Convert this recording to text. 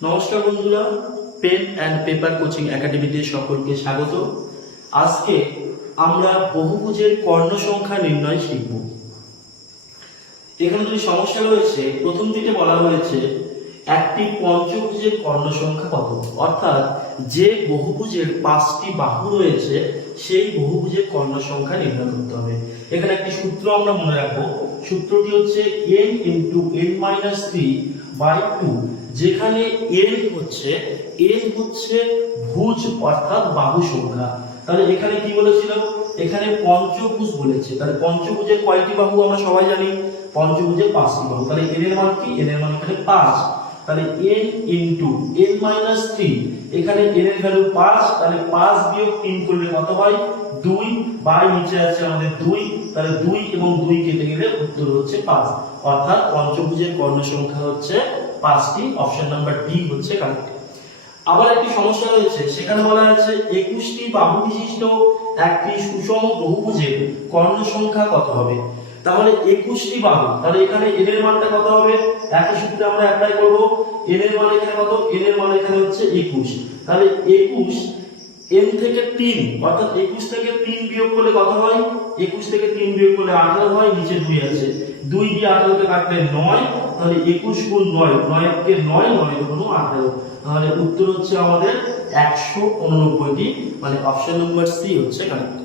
নমস্কার বন্ধুরা, pen and paper coaching একাডেমিতে সকলকে স্বাগত। আজকে আমরা বহুভুজের কর্ণ সংখ্যা নির্ণয় শিখব। এখানে দুটি সমস্যা রয়েছে। প্রথম দিকে বলা হয়েছে একটি পঞ্চভুজের কর্ণ সংখ্যা কত, অর্থাৎ যে বহুভুজের 5টি বাহু রয়েছে সেই বহুভুজের কর্ণ সংখ্যা নির্ণয় করতে হবে। এখানে একটি সূত্র আমরা মনে রাখবো। সূত্রটি হচ্ছে n × n-3/2, যেখানে n হচ্ছে ভুজ অর্থাৎ বাহু সংখ্যা। তাহলে এখানে কি বলেছিল, এখানে পঞ্চভুজ বলেছে। তাহলে পঞ্চভুজের কয়টি বাহু আমরা সবাই জানি, পঞ্চভুজের 5টি বাহু। তাহলে n এর মান কি, n এর মান এখানে 5। তাহলে n × n-3, এখানে n এর ভ্যালু 5। তাহলে 5 বিয়োগ 3 করলে কত হয়, 2। বাই নিচে আছে আমাদের 2, তাহলে 2 এবং 2 কেটে গেলে উত্তর হচ্ছে 5। অর্থাৎ পঞ্চভুজের কর্ণ সংখ্যা হচ্ছে 5টি। অপশন নাম্বার ডি হচ্ছে কারেক্ট। আবার একটি সমস্যা রয়েছে, সেখানে বলা আছে 21টি বাহু বিশিষ্ট একটি সুষম বহুভুজের কর্ণ সংখ্যা কত হবে। তাহলে 21টি বাহু, তাহলে এখানে n এর মানটা কত হবে, একই সূত্রে আমরা অ্যাপ্লাই করব। n এর মান এখানে কত, n এর মান এখানে হচ্ছে 21। তাহলে 21 n থেকে 3, অর্থাৎ 21 থেকে 3 বিয়োগ করলে কত হয়, 21 থেকে 3 বিয়োগ করলে 18 হয়। নিচে 2 আছে, 2 দিয়ে 18 কে কাটলে 9। তাহলে 21 × 9, 9 কে 9, 9 × 18। তাহলে উত্তর হচ্ছে আমাদের 189টি, মানে অপশন নাম্বার সি হচ্ছে কারেক্ট।